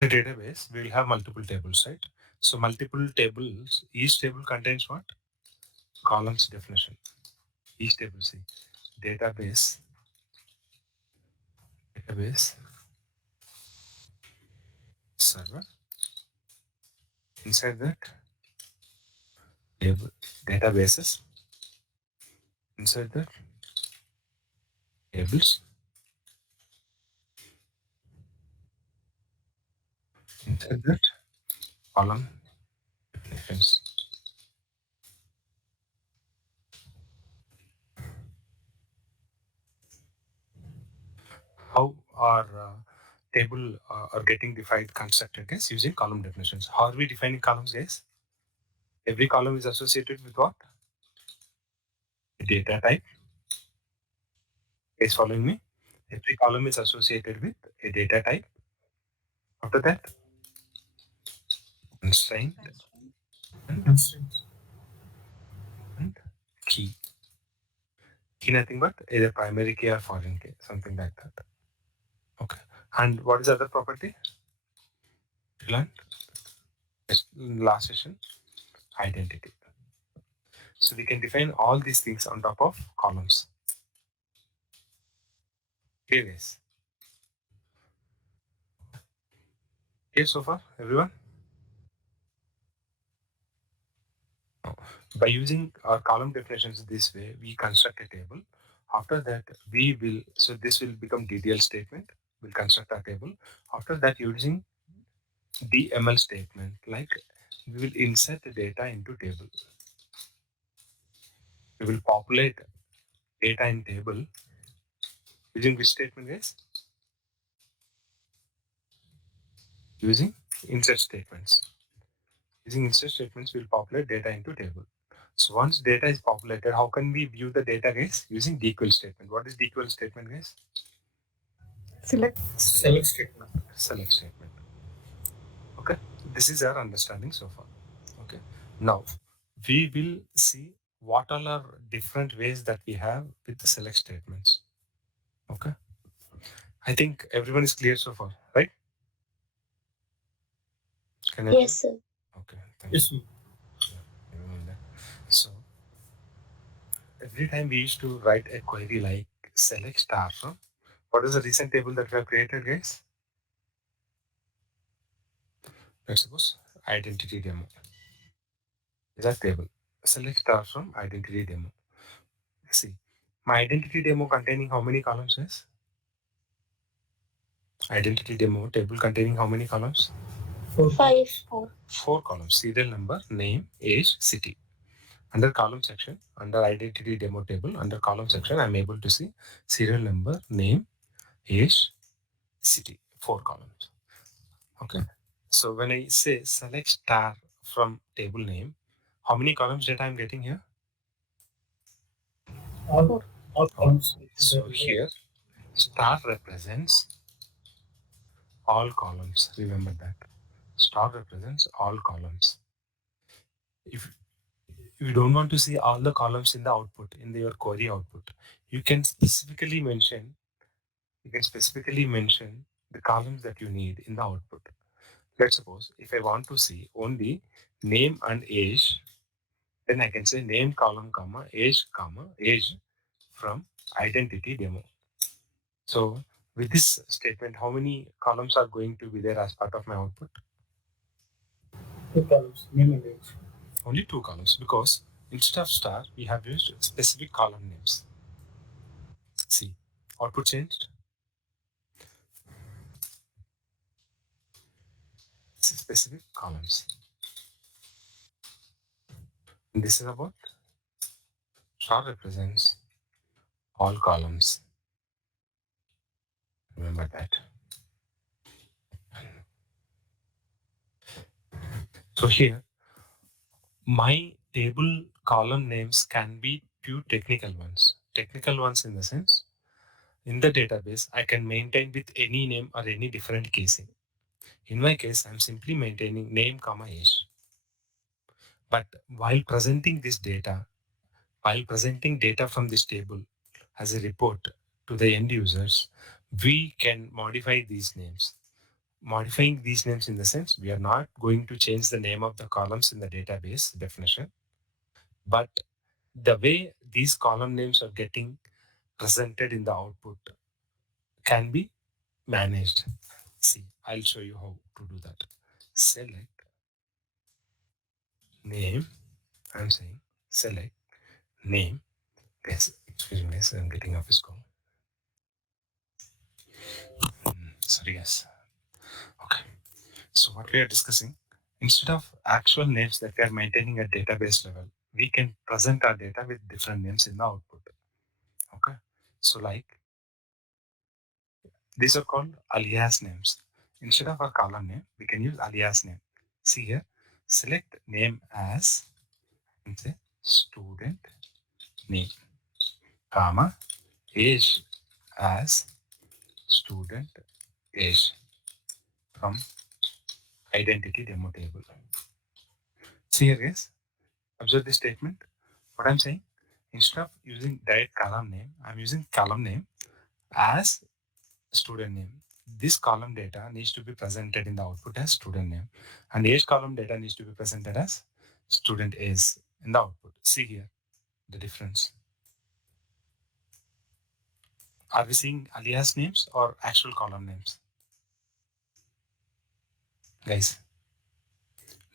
The database, we will have multiple tables, right? So multiple tables, each table contains what? Columns definition. Each table, see, database, database, server. Inside that, table, databases. Inside that, tables. Inside that, column definitions. How are table are getting defined constructed, guys, using column definitions? How are we defining columns, guys? Every column is associated with what? A data type. Guys, following me? Every column is associated with a data type. After that, constraint and key. Key nothing but either primary key or foreign key, something like that. Okay. And what is the other property? We learned in last session, identity. So we can define all these things on top of columns. Here, guys. Here so far, everyone? No. By using our column definitions this way, we construct a table. After that, we will, so this will become DDL statement. We'll construct our table. After that, using DML statement, like we will insert the data into table. We will populate data in table using which statement, guys? Using insert statements. Using insert statements, we'll populate data into table. So once data is populated, how can we view the data, guys? Using DQL statement. What is DQL statement, guys? Select statement. Select statement. Okay. This is our understanding so far. Okay. Now we will see what all are different ways that we have with the select statements. Okay. I think everyone is clear so far, right? Can I? Yes, sir. Okay. Thank Yes, you. Yeah, so every time we used to write a query like select star from, what is the recent table that we have created, guys? Let's suppose identity demo. Is that table? Select star from identity demo. See, my identity demo containing how many columns is? Identity demo table containing how many columns? 5. 4 columns. Serial number, name, age, city. Under column section, under identity demo table, under column section, I'm able to see serial number, name, age, city. 4 columns. Okay. So when I say select star from table name, how many columns data I'm getting here? all columns. So here, star represents all columns. Remember that. Star represents all columns. If you don't want to see all the columns in the output, in your query output, you can specifically mention the columns that you need in the output. Let's suppose if I want to see only name and age, then I can say name column comma age from identity demo. So with this statement, how many columns are going to be there as part of my output? 2 columns, name and age. Only 2 columns, because instead of star, we have used specific column names. See, output changed. Specific columns. And this is about star represents all columns. Remember that. So here, my table column names can be few technical ones. Technical ones in the sense, in the database, I can maintain with any name or any different casing. In my case, I'm simply maintaining name, comma, age. But while presenting this data, while presenting data from this table as a report to the end users, we can modify these names. modifying these names in the sense we are not going to change the name of the columns in the database definition, but the way these column names are getting presented in the output can be managed. See, I'll show you how to do that. Select name. I'm saying select name. Yes, excuse me, yes, I'm getting off this call. Sorry, yes. Okay. So what we are discussing, instead of actual names that we are maintaining at database level, we can present our data with different names in the output. Okay. So like these are called alias names. Instead of a column name, we can use alias name. See here, select name as and say student name, comma, age as student age from identity demo table. See here, guys, observe this statement. What I'm saying, instead of using direct column name, I'm using column name as student name. This column data needs to be presented in the output as student name, and age column data needs to be presented as student age in the output. See here the difference. Are we seeing alias names or actual column names? Guys,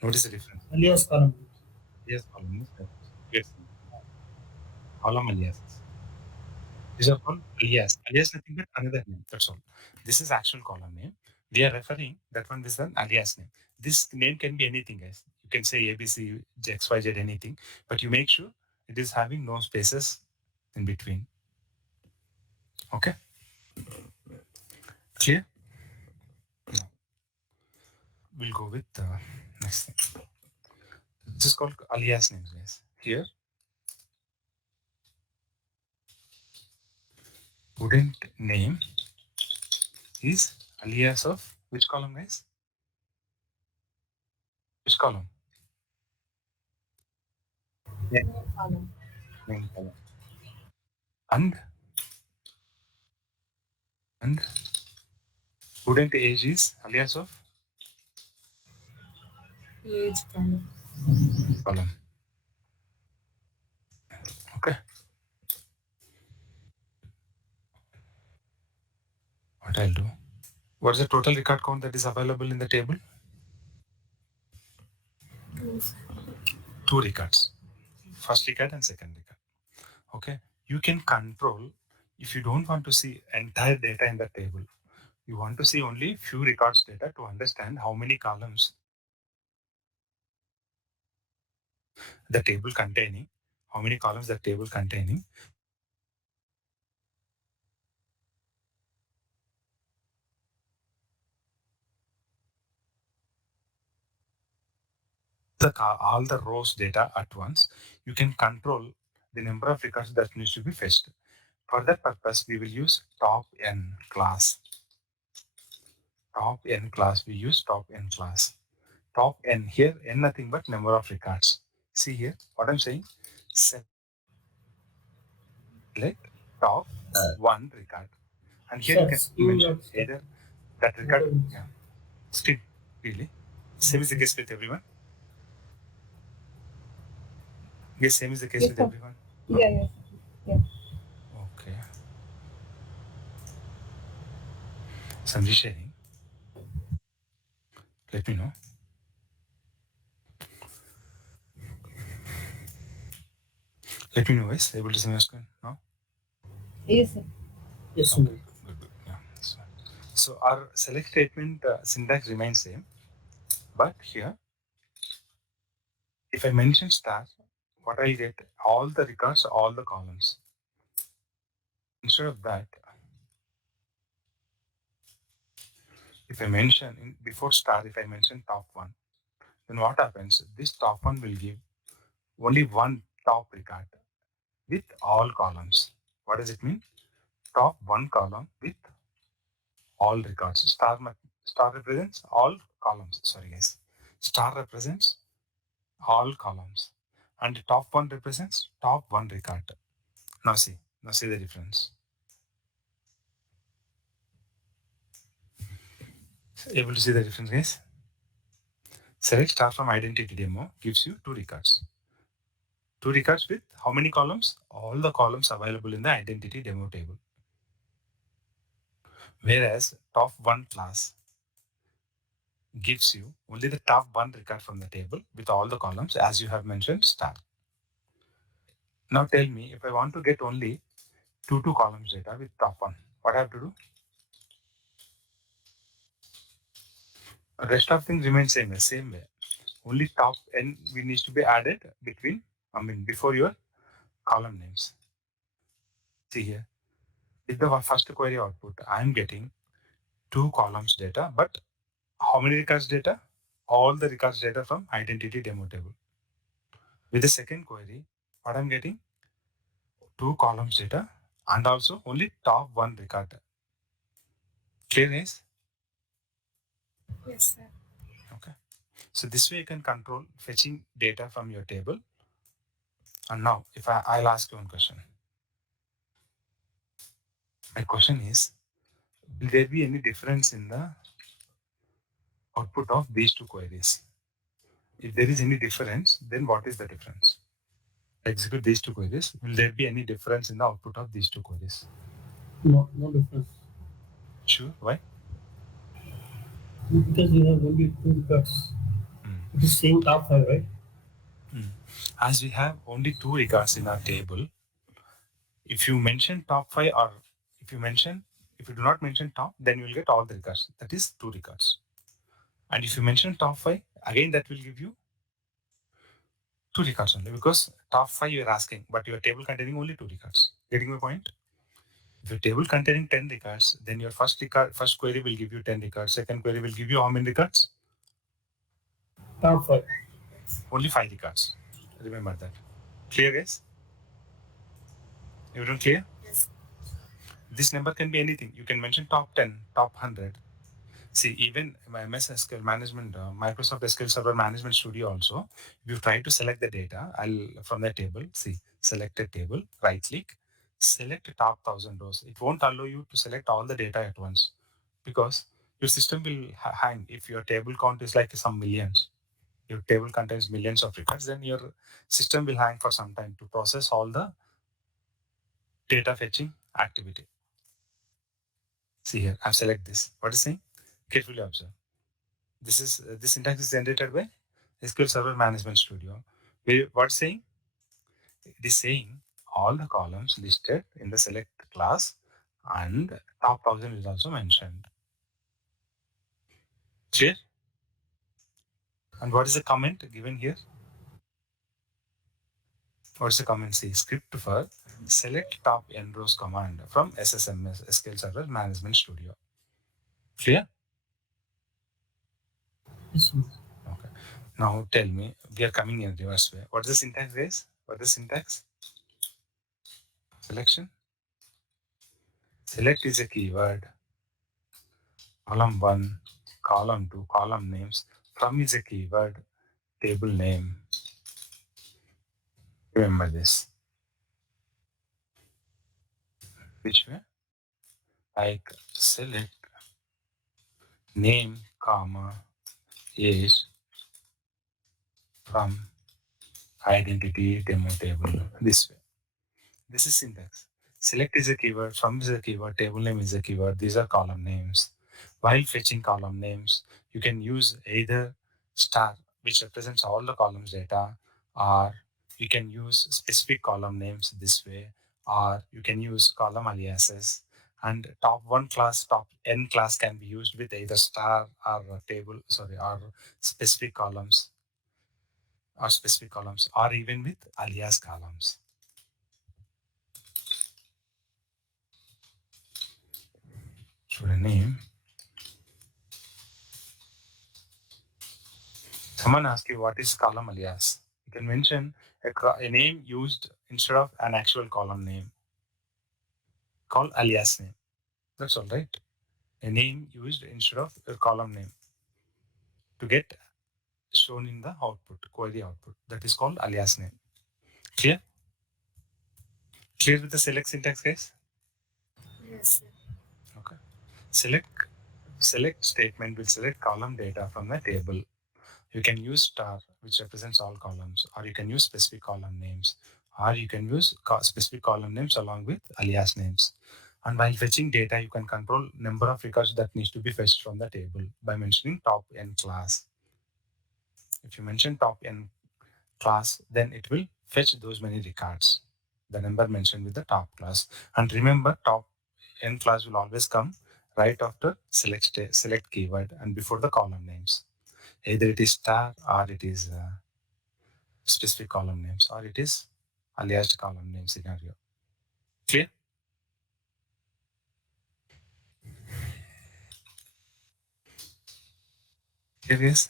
notice the difference. Alias column. Alias column names. Yes, column aliases. These are called alias. Alias nothing but another name. That's all. This is actual column name. We are referring that one is an alias name. This name can be anything, guys. You can say ABC, XYZ, anything, but you make sure it is having no spaces in between. Okay, clear? Now we'll go with the next thing. This is called alias names, guys. Here, student name is alias of which column, guys? Which column? Name, Column. name column. And student age is alias of Age column. column. Okay. What I'll do? What is the total record count that is available in the table? Two records. First record and second record. Okay. You can control if you don't want to see entire data in the table. You want to see only few records data to understand how many columns the table containing, how many columns the table containing. All the rows data at once, you can control the number of records that needs to be fetched. For that purpose, we will use top n class. Top n class, we use top n class. Top n here, n nothing but number of records. See here, what I'm saying, select top one record. And here you Sir, can you mention got stuck. either that record, yeah, still, really. Same is the case with everyone. Yes, same is the case Yes, with sir. everyone. Yeah, yeah. Yeah. Okay. Somebody sharing. Let me know. Let me know, guys. Able to see my screen? No? Yes, sir. Yes, sir. Okay. Good, good. Yeah. So our select statement syntax remains same, but here, if I mention star, what I get all the records, all the columns. Instead of that, if I mention before star, if I mention top one, then what happens? This top one will give only one top record with all columns. What does it mean? Top one column with all records. Star represents all columns. Sorry, guys. Star represents all columns, and the top one represents top one record. Now see the difference. Able to see the difference, guys? Select star from identity demo gives you two records. Two records with how many columns? All the columns available in the identity demo table. Whereas top one class gives you only the top one record from the table with all the columns as you have mentioned star. Now tell me, if I want to get only two columns data with top one, what I have to do? Rest of things remain same way. Only top n we needs to be added between, before your column names. See here, with the first query output, I am getting two columns data, but how many records data? All the records data from identity demo table. With the second query, what I'm getting? Two columns data and also only top one record. Clear, guys? Yes, sir. Okay. So this way you can control fetching data from your table. And now, if I'll ask you one question. My question is, will there be any difference in the output of these two queries? If there is any difference, then what is the difference? Execute these two queries. Will there be any difference in the output of these two queries? No, no difference. Sure. Why? Because you have only two records. Mm. It is same top five, right? As we have only two records in our table, if you mention top five or if you do not mention top, then you will get all the records. That is two records. And if you mention top five, again that will give you two records only because top five you are asking, but your table containing only two records. Getting my point? If your table containing 10 records, then your first query will give you 10 records. Second query will give you how many records? Top five. Only 5 records. Remember that. Clear, guys? Everyone clear? Yes. This number can be anything. You can mention top 10, top 100. See, even my MS SQL management, Microsoft SQL Server Management Studio also, if you try to select the data, from the table, see, select a table, right click, select top 1,000 rows. It won't allow you to select all the data at once because your system will hang if your table count is like some millions. Your table contains millions of records, then your system will hang for some time to process all the data fetching activity. See here, I've select this. What is saying? Carefully observe. This syntax is generated by SQL Server Management Studio. What's saying? It is saying all the columns listed in the select class and top 1,000 is also mentioned. Clear? And what is the comment given here? What's the comment say? Script for select top n rows command from SSMS SQL Server Management Studio. Clear? Yes, sir. Okay. Now tell me, we are coming in reverse way. What is the syntax, guys? What is the syntax? Selection. Select is a keyword. Column 1, column 2, column names. From is a keyword. Table name. Remember this. Which way? Like select name, comma, age from identity demo table. This way. This is syntax. Select is a keyword, from is a keyword, table name is a keyword. These are column names. While fetching column names, you can use either star, which represents all the columns data, or you can use specific column names this way, or you can use column aliases. And top one class, top n class can be used with either star or or specific columns, or even with alias columns. So the name. Someone asks you what is column alias. You can mention a name used instead of an actual column name called alias name. That's all right. A name used instead of a column name to get shown in the output, query output. That is called alias name. Clear? Clear with the select syntax, guys? Yes, sir. Okay. Select Select statement will select column data from the table. You can use star, which represents all columns, or you can use specific column names, or you can use specific column names along with alias names. And while fetching data, you can control number of records that needs to be fetched from the table by mentioning top n class. If you mention top n class, then it will fetch those many records, the number mentioned with the top class. And remember, top n class will always come right after select keyword and before the column names. Either it is star or it is specific column names or it is aliased column name scenario. Clear? Here is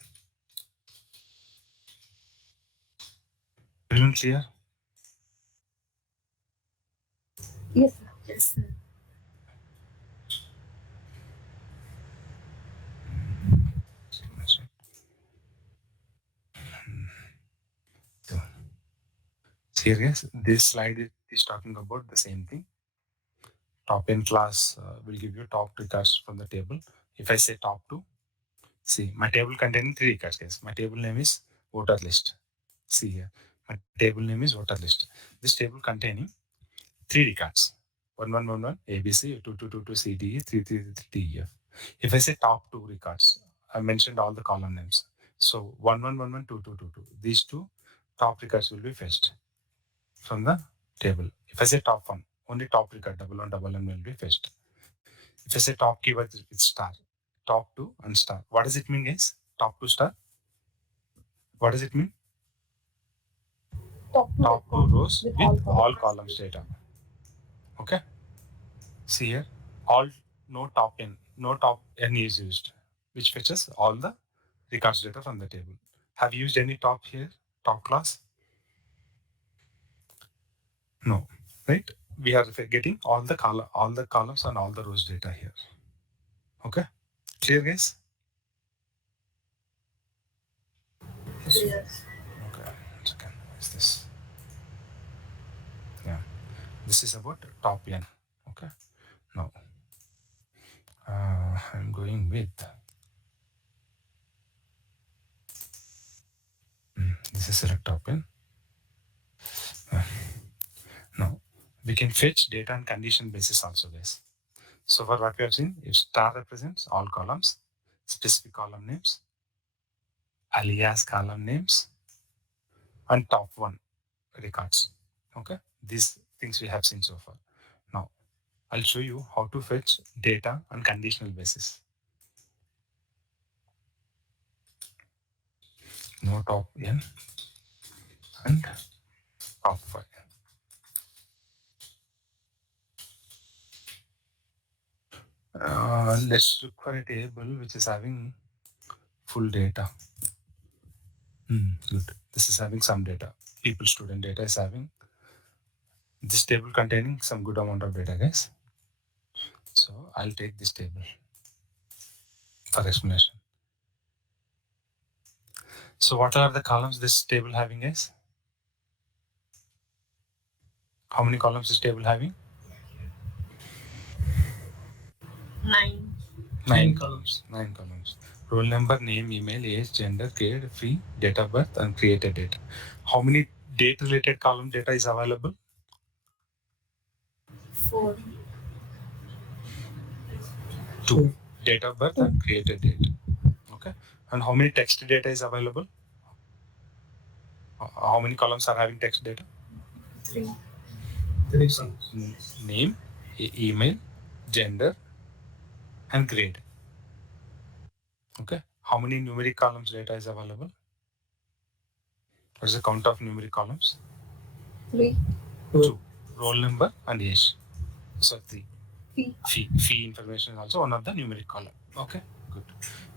everyone clear? Yes, sir. Yes, sir. So, serious. This slide is talking about the same thing. Top n class will give you top records from the table. If I say top two, see my table containing three records. Guys, my table name is voter list. See here, my table name is voter list. This table containing three records: 1111 ABC, 2222 CDE, 333 DEF. If I say top two records, I mentioned all the column names. So 11112222. These two top records will be fetched from the table. If I say top one, only top record 1111 will be fetched. If I say top keyword with star, top two and star. What does it mean, guys? Top two star. What does it mean? Top two rows with all columns data. Okay. See here, all no top n, no top n is used, which fetches all the records data from the table. Have you used any top here? Top class? No, right? We are getting all the columns and all the rows data here. Okay, clear, guys? Yes. Okay, second. What is this? Yeah, this is about top n. Okay, now I'm going with this is select top n. Now we can fetch data on condition basis also, guys. So for what we have seen, if star represents all columns, specific column names, alias column names, and top one records. Okay, these things we have seen so far. Now I'll show you how to fetch data on conditional basis. No top n and top five. Let's look for a table which is having full data. Good. This is having some data. People student data is having this table containing some good amount of data, guys. So I'll take this table for explanation. So what are the columns this table having, guys? How many columns this table having? 9. Nine columns. 9 columns. Roll number, name, email, age, gender, grade, fee, date of birth, and created date. How many date-related column data is available? 4. 2. Date of birth and created date. Okay. And how many text data is available? How many columns are having text data? 3. 3 columns. Name, email, gender, and grade. Okay. How many numeric columns data is available? What is the count of numeric columns? 3. 2. Roll number and age. So 3. Fee. Fee information is also one of the numeric column. Okay, good.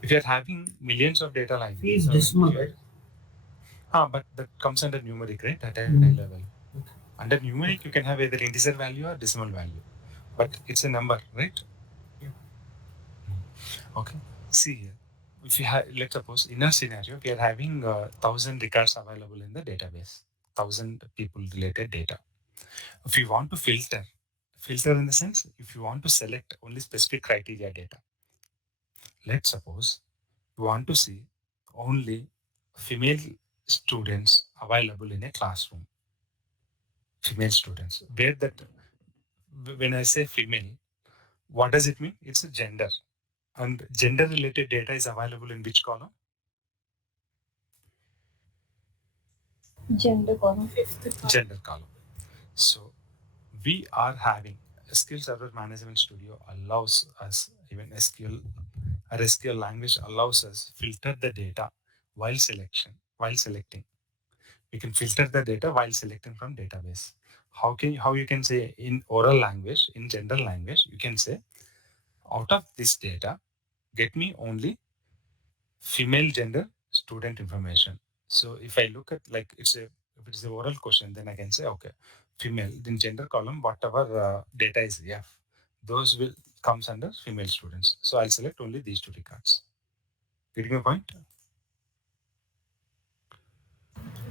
If you're having millions of data like Fee is decimal, right? But that comes under numeric, right? At a high level. Under numeric, you can have either integer value or decimal value, but it's a number, right? Yeah. Okay. See here. If you have, let's suppose in a scenario, we are having 1,000 records available in the database, 1,000 people related data. If you want to filter in the sense, if you want to select only specific criteria data, Let's suppose you want to see only female students available in a classroom. Female students. Where that, when I say female, what does it mean? It's a gender. And gender related data is available in which column? Gender column. Gender column. So we are having SQL Server Management Studio allows us, even SQL or SQL language allows us filter the data while selecting. We can filter the data while selecting from database. How you can say in oral language, in general language, you can say out of this data, get me only female gender student information. So if I look at like if it's a oral question, then I can say okay, female in gender column, whatever data is F, those will comes under female students. So I'll select only these two records. Getting my point?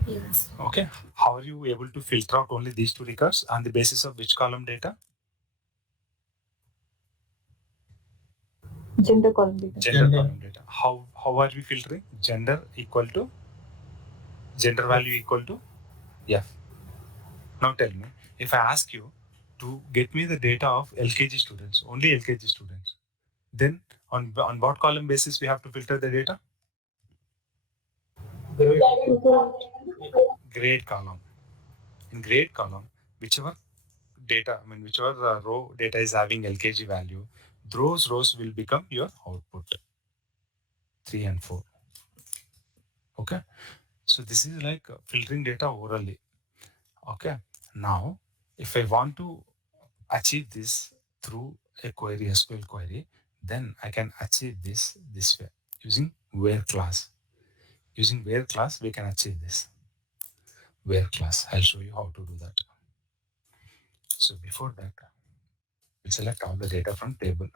Yes. Okay. How are you able to filter out only these two records on the basis of which column data? Gender column data. Gender column data. How are we filtering? Gender equal to gender value equal to F. Now tell me, if I ask you to get me the data of LKG students, only LKG students, then on what column basis we have to filter the data? Grade. Grade column. In grade column, whichever data, whichever row data is having LKG value, those rows will become your output. 3 and 4. Okay. So this is like filtering data orally. Okay. Now, if I want to achieve this through a query, SQL query, then I can achieve this way using where class. Using where class, we can achieve this. Where class. I'll show you how to do that. So before that, we'll select all the data from table.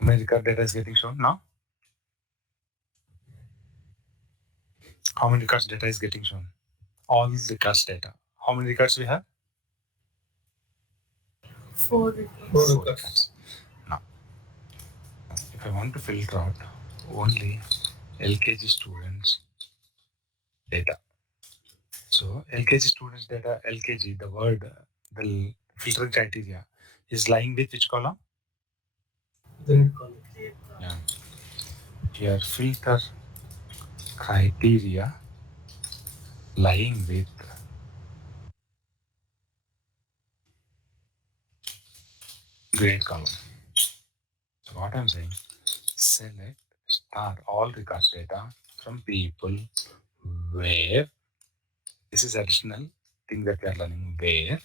How many record data is getting shown now? How many records data is getting shown? All records data. How many records we have? 4 Four records. Now, if I want to filter out only LKG students data. So LKG students data, LKG, the word, the filtering criteria is lying with which column? Grade column. Yeah. Here filter criteria lying with grade column. So what I'm saying, select star all records data from people where this is additional thing that we are learning where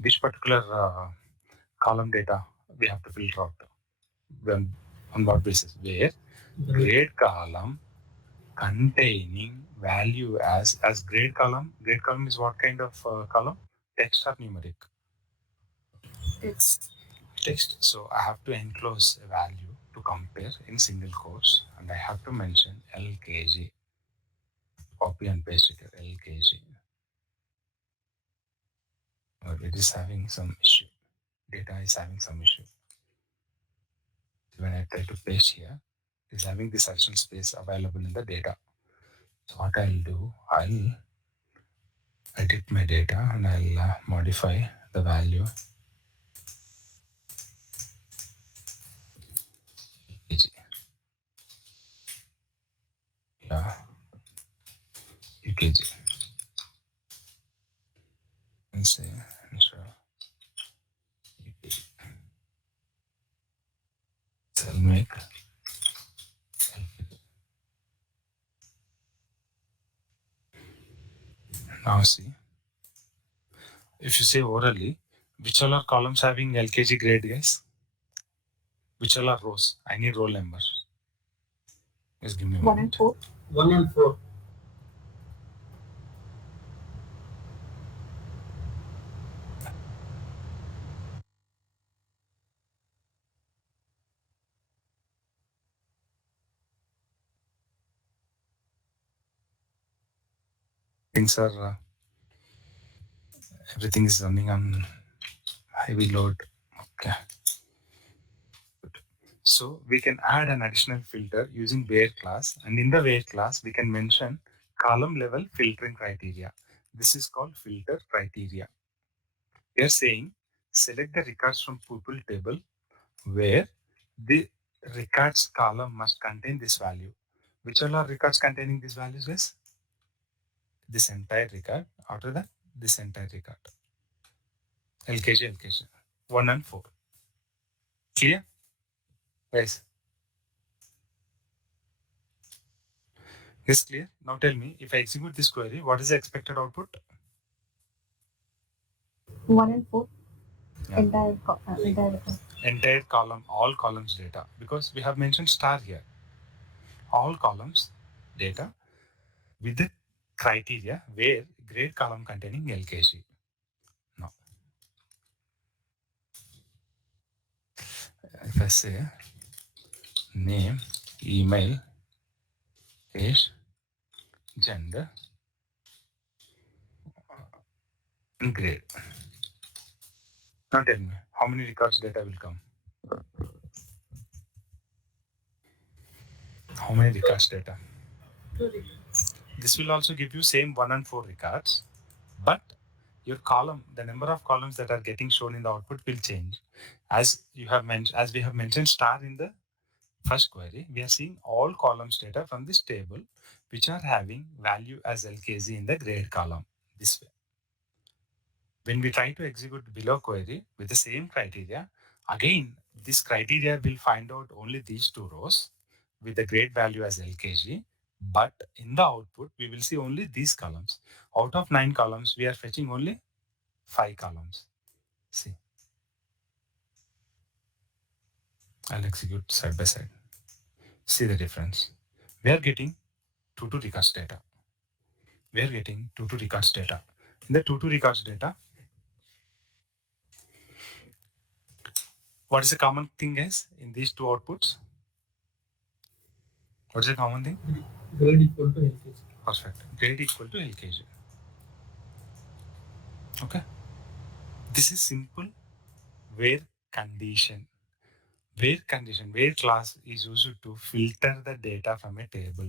which particular column data we have to filter out when on what basis where grade column containing value as grade column. Grade column is what kind of column? Text or numeric? Text. Text. So I have to enclose a value to compare in single quotes, and I have to mention LKG. Copy and paste it here, LKG. Or it is having some issue. Data is having some issue. When I try to paste here, it is having this additional space available in the data. So what I'll do, I'll edit my data and I'll modify the value kg. Yeah, UKG. And say instead of UKG. So I'll make now see. If you say orally, which all are columns having LKG grade, guys? Which all are rows? I need roll numbers. Just give me a 1 and moment. 4. 1 and 4. things are everything is running on heavy load. Okay. So we can add an additional filter using where class, and in the where class we can mention column level filtering criteria. This is called filter criteria. We are saying select the records from pupil table where the records column must contain this value. Which all are records containing these values is this entire record. After that, this entire record. LKG, 1 and 4. Clear? Yes. Yes, clear. Now tell me, if I execute this query, what is the expected output? 1 and 4. Yeah. Entire column, all columns data, because we have mentioned star here. All columns data with the criteria where grade column containing LKG. Now, if I say name, email, age, gender, and grade. Now tell me, how many records data will come? How many records data? 2 records. This will also give you same 1 and 4 records, but your column, the number of columns that are getting shown in the output will change. As you have mentioned, as we have mentioned star in the first query, we are seeing all columns data from this table, which are having value as LKZ in the grade column this way. When we try to execute below query with the same criteria, again, this criteria will find out only these 2 rows with the grade value as LKG, but in the output, we will see only these columns. Out of 9 columns, we are fetching only 5 columns. See, I'll execute side by side. See the difference. We are getting 2 records data. We are getting 2 records data. In the 2 records data, what is the common thing guys in these 2 outputs? What is the common thing? Grade equal to LKG. Perfect. Grade equal to LKG. Okay. This is simple where condition. Where class is used to filter the data from a table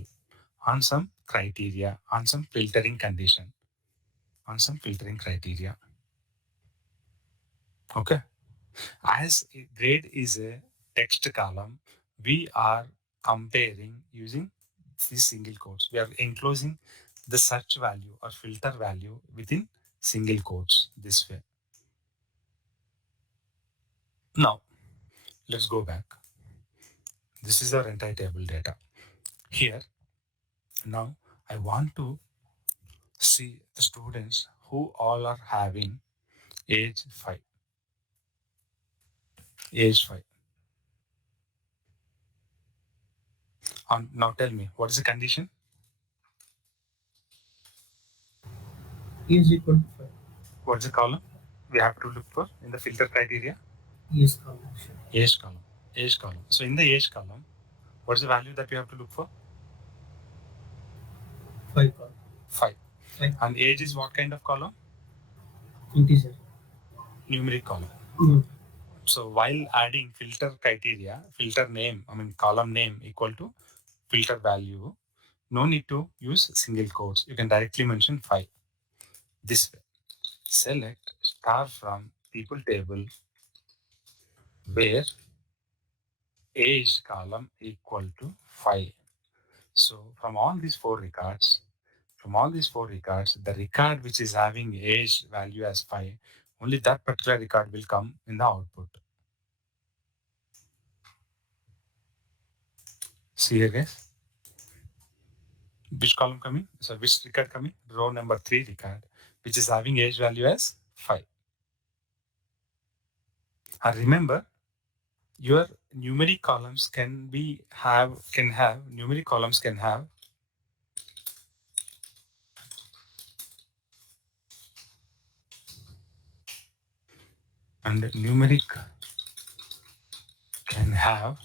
on some criteria, on some filtering condition, on some filtering criteria. Okay. As grade is a text column, we are comparing using these single quotes. We are enclosing the search value or filter value within single quotes this way. Now, let's go back. This is our entire table data. Here, now I want to see the students who all are having age 5. Age 5. Now tell me, what is the condition? Is equal to 5. What is the column we have to look for in the filter criteria? Is column. Age column. Age column. So in the age column, what is the value that we have to look for? 5 column. 5. 5. And age is what kind of column? Integer. Numeric column. Mm. So while adding filter criteria, filter name, column name equal to filter value, no need to use single quotes. You can directly mention 5. This way. Select star from people table where age column equal to 5. So from all these 4 records, the record which is having age value as 5, only that particular record will come in the output. See here guys, which column coming? So which record coming? Row number 3 record, which is having age value as 5. And remember, your numeric columns can have numeric columns can have and numeric can have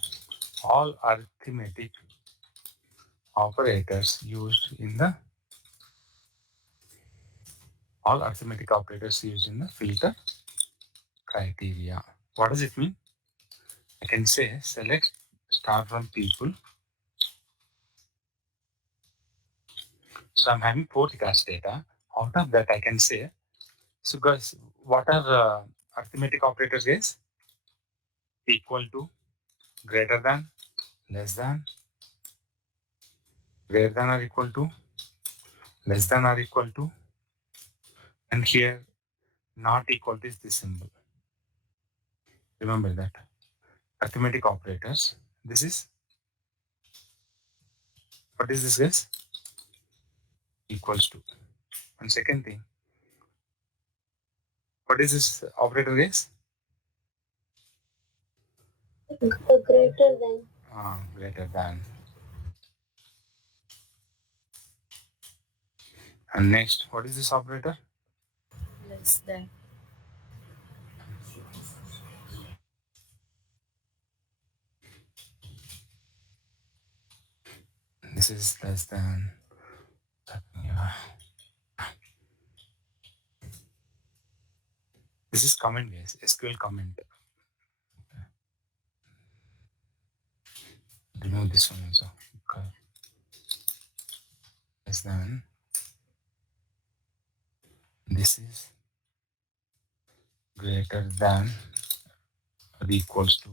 all arithmetic operators used in the all arithmetic operators used in the filter criteria. What does it mean? I can say select star from people. So I'm having 4 records data. Out of that, I can say, so guys, what are arithmetic operators, guys? Equal to, greater than, less than, greater than or equal to, less than or equal to, and here not equal to is this symbol. Remember that. Arithmetic operators. This is, what is this, guys? Equals to. And second thing, what is this operator, guys? Greater than. Greater than. And next, what is this operator? Less than. This is less than. Yeah. This is comment, guys. SQL comment. Remove this one also. Okay. Less than. This is greater than or equals to.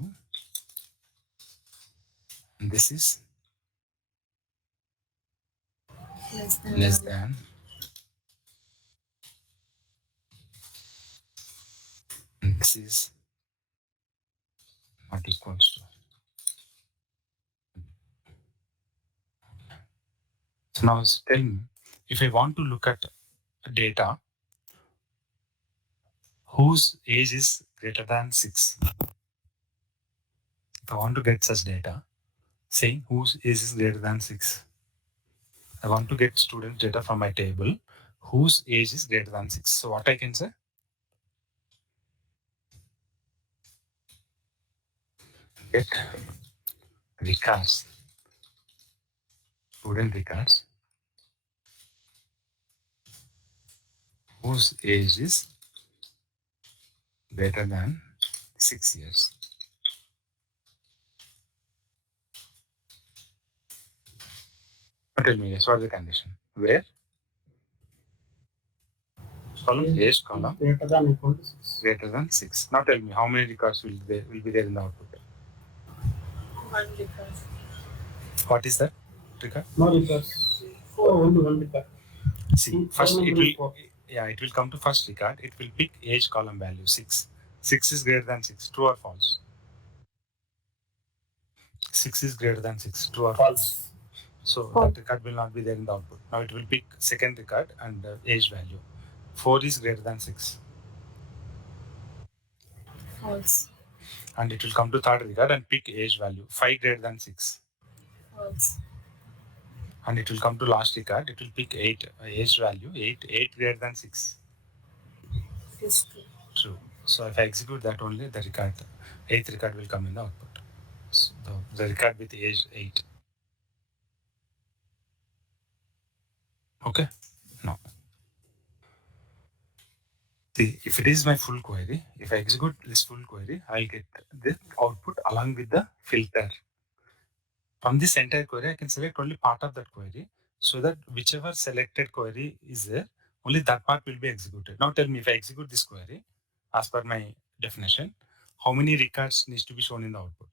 And this is Less than. less than. And this is not equals to. So now tell me, if I want to look at data whose age is greater than 6, if I want to get such data, saying whose age is greater than 6, I want to get student data from my table whose age is greater than 6. So what I can say? Get records, student records whose age is greater than 6 years. Now tell me, guys, what is the condition? Where? Column, age column, Greater than equal to 6. greater than 6. Now tell me, how many records will be there in the output? One record. What is that record? No records. Oh, only one record. See, first it Primary will, it will come to first record. It will pick age column value 6. 6 is greater than 6. True or false? 6 is greater than 6. True or false? So False. that record will not be there in the output. Now it will pick second record and age value. 4 is greater than 6. False. And it will come to third record and pick age value. 5 greater than 6. False. And it will come to last record. It will pick 8 age value. 8 greater than 6. It is true. True. So if I execute that only, the record, 8th record will come in the output. So the record with age 8. Okay? No. See, if it is my full query, if I execute this full query, I'll get the output along with the filter. From this entire query, I can select only part of that query so that whichever selected query is there, only that part will be executed. Now tell me, if I execute this query, as per my definition, how many records needs to be shown in the output?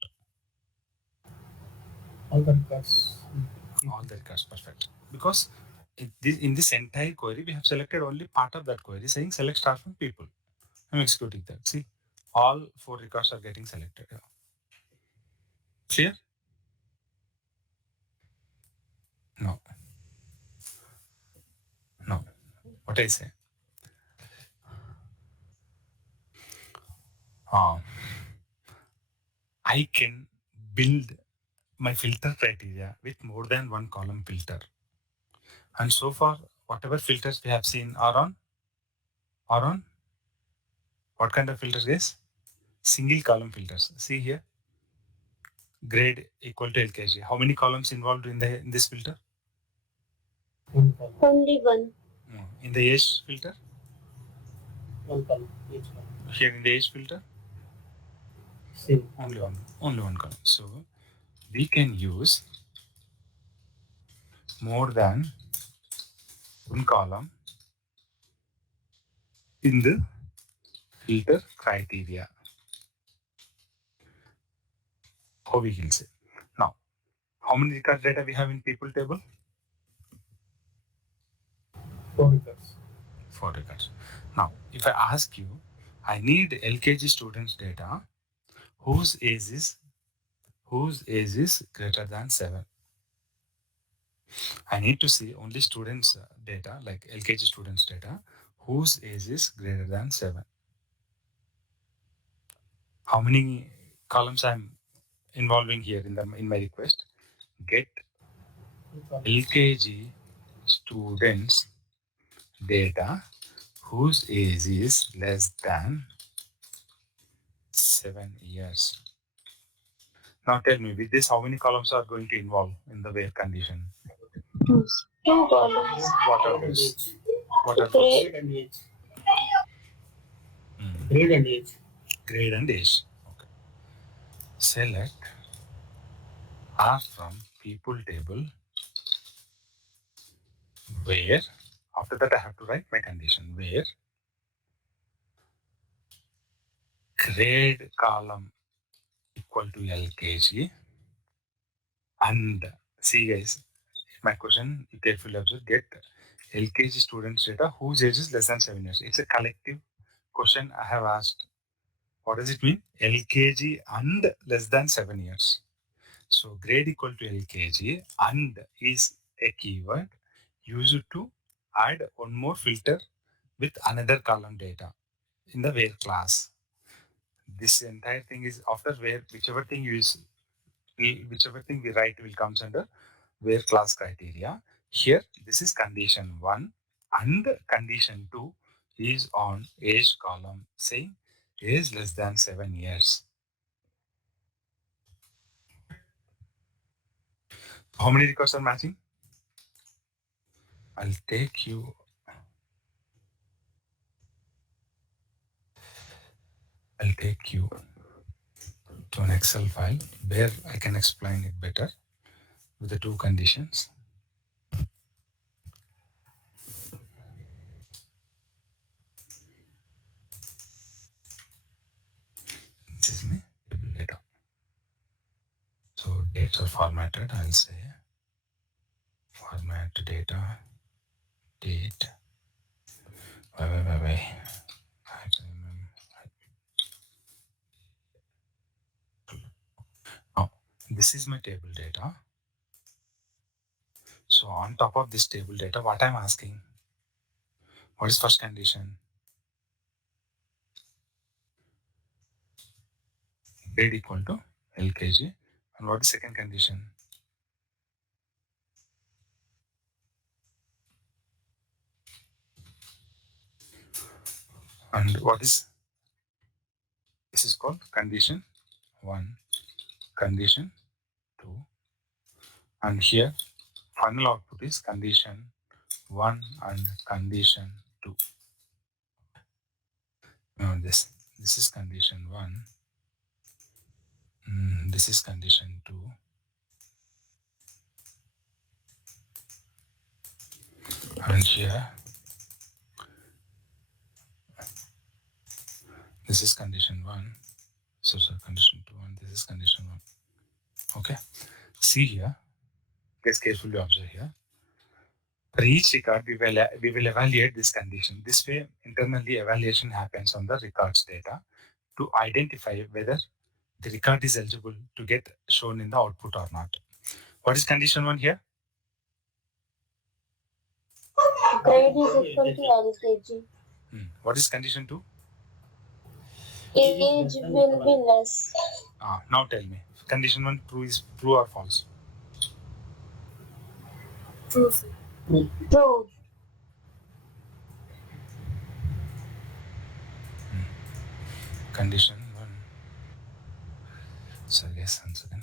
All the records. All the records, perfect. Because in this entire query, we have selected only part of that query, saying select star from people. I'm executing that. See, all 4 records are getting selected. Clear? No. No. What I say? I can build my filter criteria with more than one column filter. And so far, whatever filters we have seen are on what kind of filters, guys? Single column filters. See here, grade equal to LKG. How many columns involved in this filter? One column. Only one. In the age filter, One column, each column. Here in the age filter, Same. only one column. So we can use more than one column in the filter criteria. How we can say. Now, how many record data we have in people table? 4 records. 4 records. Now, if I ask you, I need LKG students data whose age is greater than 7. I need to see only students data, like LKG students data, whose age is greater than 7. How many columns I'm involving here in my request? Get 2 columns. LKG students data whose age is less than 7 years. Now tell me, with this, how many columns are going to involve in the where condition? Two columns. What are Grade and those? age. What are Grade. those? Grade and age. Hmm. Grade and age. Grade and age. Okay. Select R from people table where, after that I have to write my condition, where grade column equal to LKG and see guys, my question, you carefully observe, get LKG students data whose age is less than 7 years. It's a collective question I have asked. What does it mean? LKG and less than 7 years. So grade equal to LKG and is a keyword used to add one more filter with another column data in the where class. This entire thing is after where whichever thing you use, whichever thing we write will comes under where class criteria. Here this is condition 1 and condition 2 is on age column saying age less than 7 years. How many records are matching? I'll take you to an Excel file where I can explain it better with the two conditions. This is my data. So dates are formatted. I'll say format data, date. Wait. Now, this is my table data. So on top of this table data, what I'm asking, what is first condition? Grade equal to LKG. And what is second condition? And what is, this is called condition 1, condition 2. And here, final output is condition 1 and condition 2. Now this is condition 1. This is condition 2. And here, this is condition 1. So condition 2 and this is condition 1. Okay. See here. Guys, carefully observe here. For each record, we will evaluate this condition. This way, internally evaluation happens on the records data to identify whether the record is eligible to get shown in the output or not. What is condition 1 here? Grade is equal to LKG. What is condition 2? Age will be less. Now tell me. Condition 1 true or false? True. True. Condition 1. So yes, once again.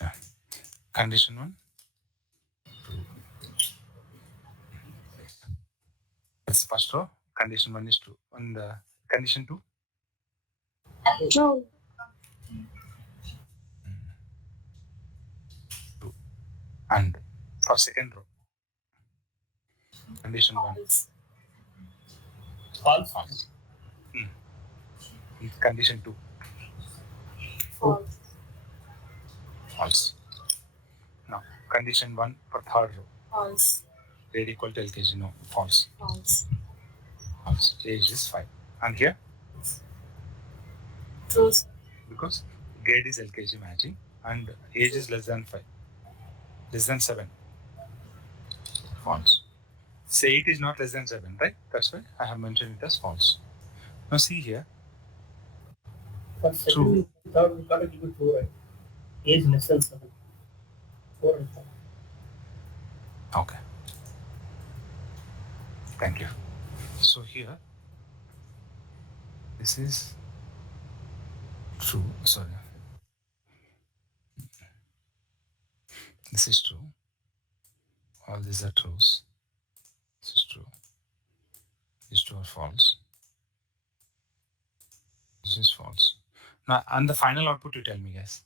Yeah. Condition 1. this first row, condition 1 is true. And condition 2, True. true. And for second row, condition 1, False. false. Condition 2, False. false. Now, condition 1 for third row, False. grade equal to LKG, no, false. False. False. Age is 5. And here, True. because grade is LKG matching and age is less than 5, less than 7. False. Say it is not less than 7, right? That's why I have mentioned it as false. Now see here, For second, third, we can't give it 2, right? Age less than 7. 4 and 5. okay. Thank you. So here, this is true. Sorry. This is true. All these are trues. This is true. These two are false. This is false. Now, and the final output, you tell me, guys.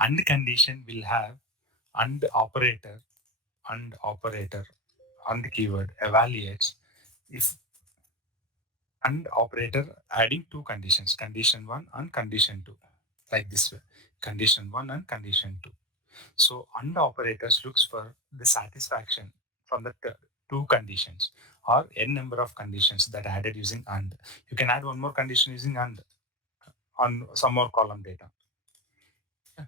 And condition will have and operator, and keyword evaluates if and operator adding two conditions, condition 1 and condition 2, like this way, condition 1 and condition 2. So and operators looks for the satisfaction from the two conditions or n number of conditions that added using and. You can add one more condition using and on some more column data. Yeah.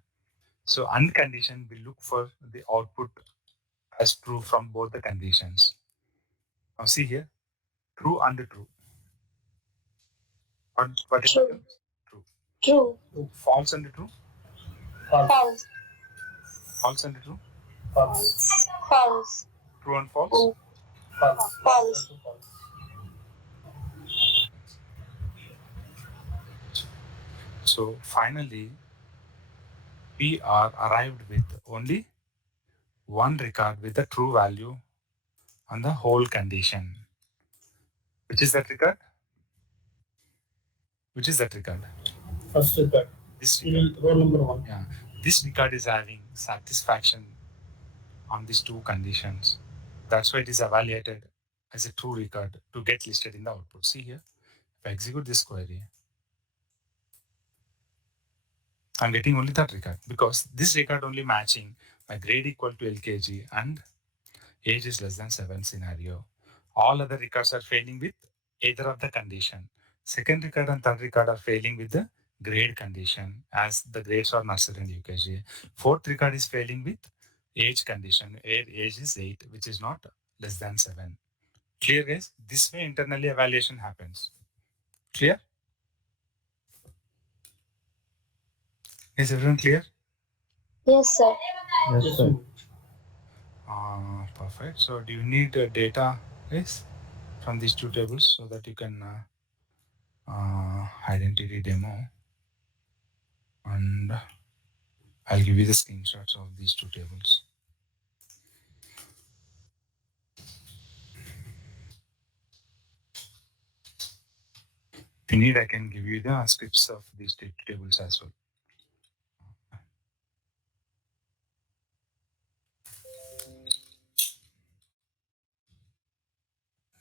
So and condition will look for the output as true from both the conditions. Now see here, true and true. What it True. becomes? True. True. False and true. False. False. False and true. False. False. True and false. Oh. False. False. False. So finally, we are arrived with only one record with the true value on the whole condition. Which is that record? Which is that record? First record. This record. Row number 1. Yeah. This record is having satisfaction on these two conditions. That's why it is evaluated as a true record to get listed in the output. See here, if I execute this query, I'm getting only that record because this record only matching my grade equal to LKG and age is less than 7 scenario. All other records are failing with either of the condition. Second record and third record are failing with the grade condition as the grades are nursery and UKG. Fourth record is failing with age condition where age is 8, which is not less than 7. Clear, guys? This way internally evaluation happens. Clear? Is everyone clear? Yes, sir. Yes, sir. Perfect. So do you need data, guys, from these two tables so that you can identity demo, and I'll give you the screenshots of these two tables. If you need, I can give you the scripts of these two tables as well.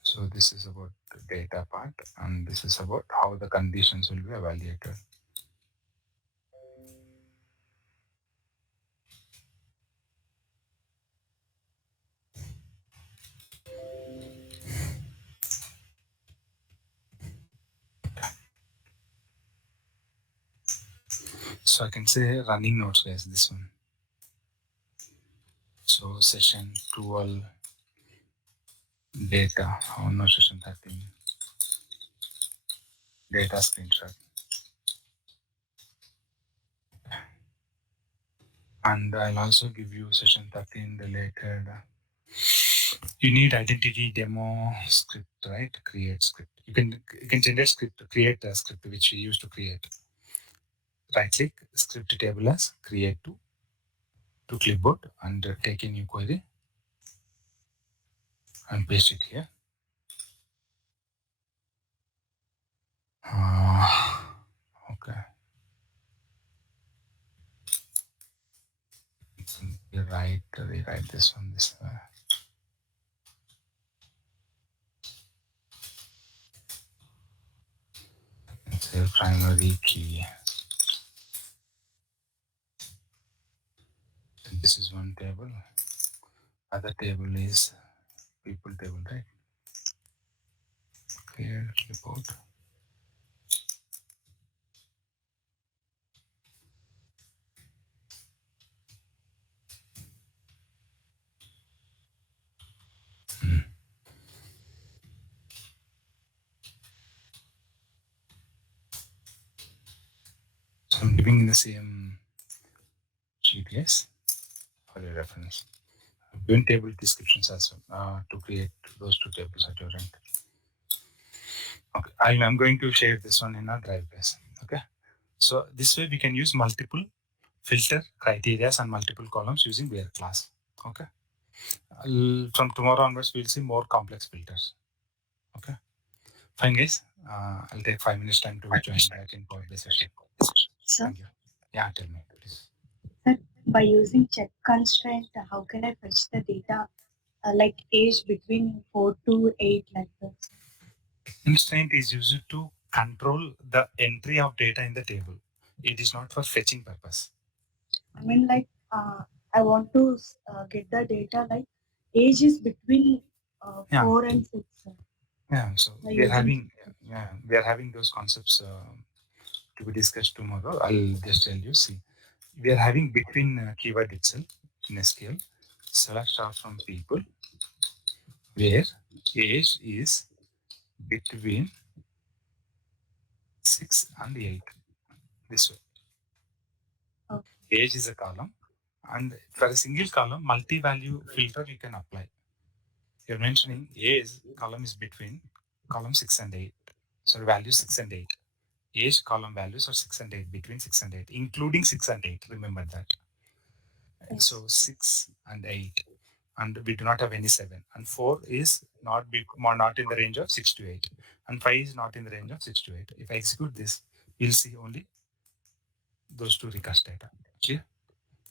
So this is about the data part, and this is about how the conditions will be evaluated. So I can say running nodes, guys, this one. So session 12 data, no, session 13 data screenshot. And I'll also give you session 13 related. You need identity demo script, right? Create script. You can generate script, create a script which we used to create. Right click, script table as create to clipboard and take a new query and paste it here. Okay. Rewrite this one this way. Say primary key. This is one table. Other table is people table, right? Clear report. So I'm giving in the same sheet, yes, for your reference. I've given table descriptions as well to create those two tables at your end. Okay, I'm going to share this one in a drive base. Okay, so this way we can use multiple filter criteria and multiple columns using where class. Okay, from tomorrow onwards we'll see more complex filters. Okay, fine guys. I'll take 5 minutes time to join back in for the session. Sir, Thank you. Yeah, tell me please. sir, by using check constraint, how can I fetch the data like age between 4 to 8 like this? Constraint is used to control the entry of data in the table. It is not for fetching purpose. I mean, like, I want to get the data like age is between Yeah, 4 and 6. Sir. yeah. So By we are using having those concepts to be discussed tomorrow. I'll just tell you. See, we are having between keyword itself in SQL. Select star from people where age is between 6 and 8. This way, okay. age is a column, and for a single column, multi-value filter you can apply. You're mentioning age column is between column 6 and 8. So value 6 and 8. Age column values are 6 and 8, between 6 and 8, including 6 and 8. Remember that. So Yes. 6 and 8, and we do not have any 7. And 4 is not in the range of 6 to 8, and 5 is not in the range of 6 to 8. If I execute this, you'll see only those two recast data. Clear?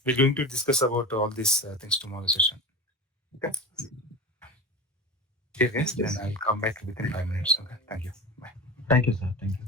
We're going to discuss about all these things tomorrow session. Okay. Here, guys. Then I'll come back within 5 minutes. Okay. Thank you. Bye. Thank you, sir. Thank you.